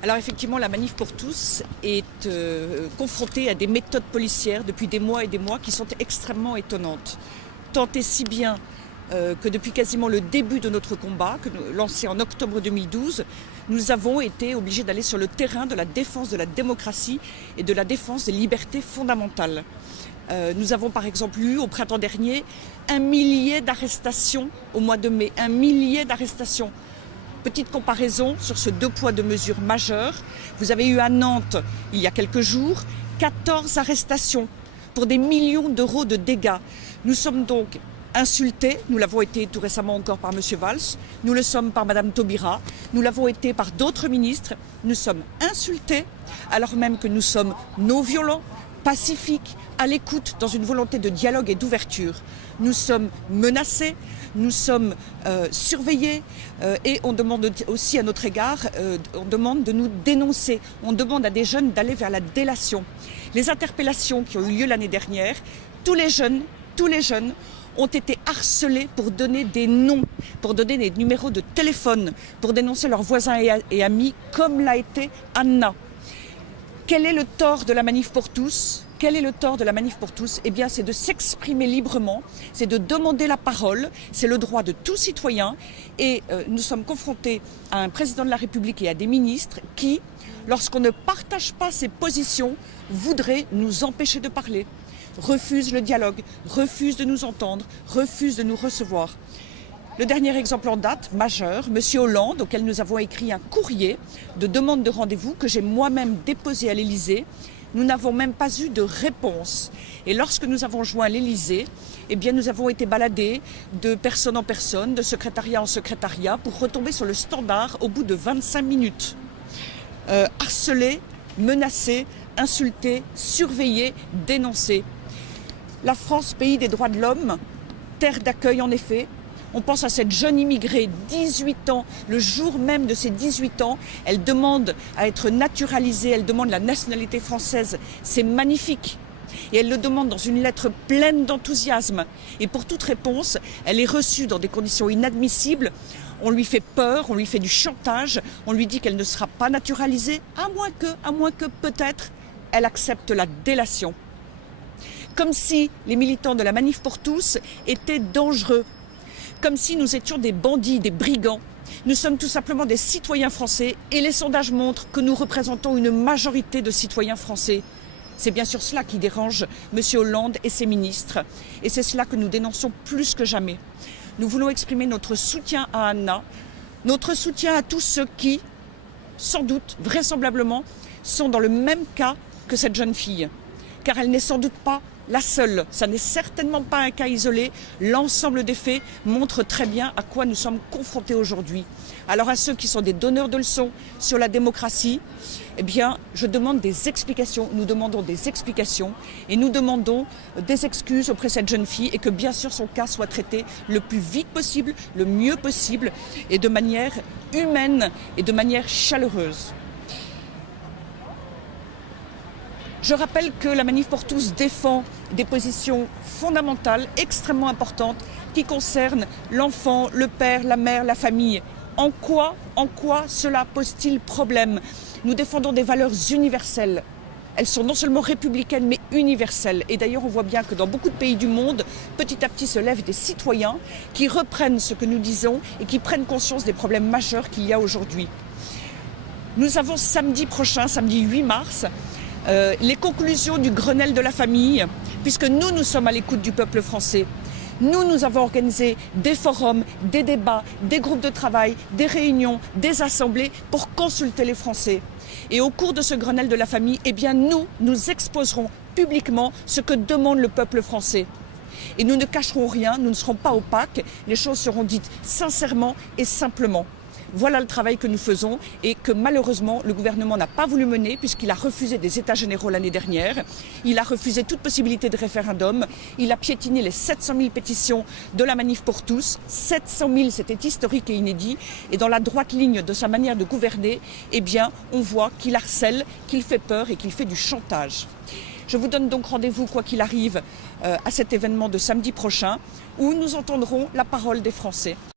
Alors effectivement, la Manif pour tous est confrontée à des méthodes policières depuis des mois et des mois qui sont extrêmement étonnantes. Tant et si bien que depuis quasiment le début de notre combat, lancé en octobre 2012, nous avons été obligés d'aller sur le terrain de la défense de la démocratie et de la défense des libertés fondamentales. Nous avons par exemple eu au printemps dernier 1 millier d'arrestations au mois de mai, 1 millier d'arrestations. Petite comparaison sur ce 2 poids 2 mesures majeur. Vous avez eu à Nantes, il y a quelques jours, 14 arrestations pour des millions d'euros de dégâts. Nous sommes donc insultés, nous l'avons été tout récemment encore par M. Valls, nous le sommes par Mme Taubira, nous l'avons été par d'autres ministres. Nous sommes insultés alors même que nous sommes non violents, pacifiques, à l'écoute, dans une volonté de dialogue et d'ouverture. Nous sommes menacés, nous sommes surveillés et on demande aussi à notre égard, on demande de nous dénoncer, on demande à des jeunes d'aller vers la délation. Les interpellations qui ont eu lieu l'année dernière, tous les jeunes ont été harcelés pour donner des noms, pour donner des numéros de téléphone, pour dénoncer leurs voisins et amis, comme l'a été Anna. Quel est le tort de la Manif pour tous ? Quel est le tort de la Manif pour tous ? Eh bien, c'est de s'exprimer librement, c'est de demander la parole, c'est le droit de tout citoyen. Et nous sommes confrontés à un président de la République et à des ministres qui, lorsqu'on ne partage pas ses positions, voudraient nous empêcher de parler, refusent le dialogue, refusent de nous entendre, refusent de nous recevoir. Le dernier exemple en date, majeur, M. Hollande, auquel nous avons écrit un courrier de demande de rendez-vous que j'ai moi-même déposé à l'Élysée. Nous n'avons même pas eu de réponse. Et lorsque nous avons joint l'Élysée, eh bien, nous avons été baladés de personne en personne, de secrétariat en secrétariat, pour retomber sur le standard au bout de 25 minutes. Harcelés, menacés, insultés, surveillés, dénoncés. La France, pays des droits de l'homme, terre d'accueil en effet. On pense à cette jeune immigrée, 18 ans, le jour même de ses 18 ans, elle demande à être naturalisée, elle demande la nationalité française. C'est magnifique. Et elle le demande dans une lettre pleine d'enthousiasme. Et pour toute réponse, elle est reçue dans des conditions inadmissibles. On lui fait peur, on lui fait du chantage, on lui dit qu'elle ne sera pas naturalisée, à moins que peut-être, elle accepte la délation. Comme si les militants de la Manif pour tous étaient dangereux. Comme si nous étions des bandits, des brigands. Nous sommes tout simplement des citoyens français et les sondages montrent que nous représentons une majorité de citoyens français. C'est bien sûr cela qui dérange M. Hollande et ses ministres. Et c'est cela que nous dénonçons plus que jamais. Nous voulons exprimer notre soutien à Anna, notre soutien à tous ceux qui, sans doute, vraisemblablement, sont dans le même cas que cette jeune fille. Car elle n'est sans doute pas la seule, ça n'est certainement pas un cas isolé. L'ensemble des faits montre très bien à quoi nous sommes confrontés aujourd'hui. Alors à ceux qui sont des donneurs de leçons sur la démocratie, eh bien, je demande des explications. Nous demandons des explications et nous demandons des excuses auprès de cette jeune fille et que bien sûr son cas soit traité le plus vite possible, le mieux possible et de manière humaine et de manière chaleureuse. Je rappelle que la Manif pour tous défend des positions fondamentales, extrêmement importantes, qui concernent l'enfant, le père, la mère, la famille. En quoi cela pose-t-il problème? Nous défendons des valeurs universelles. Elles sont non seulement républicaines, mais universelles. Et d'ailleurs, on voit bien que dans beaucoup de pays du monde, petit à petit se lèvent des citoyens qui reprennent ce que nous disons et qui prennent conscience des problèmes majeurs qu'il y a aujourd'hui. Nous avons samedi prochain, samedi 8 mars, les conclusions du Grenelle de la famille, puisque nous sommes à l'écoute du peuple français. Nous avons organisé des forums, des débats, des groupes de travail, des réunions, des assemblées pour consulter les Français. Et au cours de ce Grenelle de la famille, eh bien nous exposerons publiquement ce que demande le peuple français. Et nous ne cacherons rien, nous ne serons pas opaques, les choses seront dites sincèrement et simplement. Voilà le travail que nous faisons et que malheureusement le gouvernement n'a pas voulu mener puisqu'il a refusé des états généraux l'année dernière. Il a refusé toute possibilité de référendum. Il a piétiné les 700 000 pétitions de la Manif pour tous. 700 000, c'était historique et inédit. Et dans la droite ligne de sa manière de gouverner, eh bien, on voit qu'il harcèle, qu'il fait peur et qu'il fait du chantage. Je vous donne donc rendez-vous, quoi qu'il arrive, à cet événement de samedi prochain où nous entendrons la parole des Français.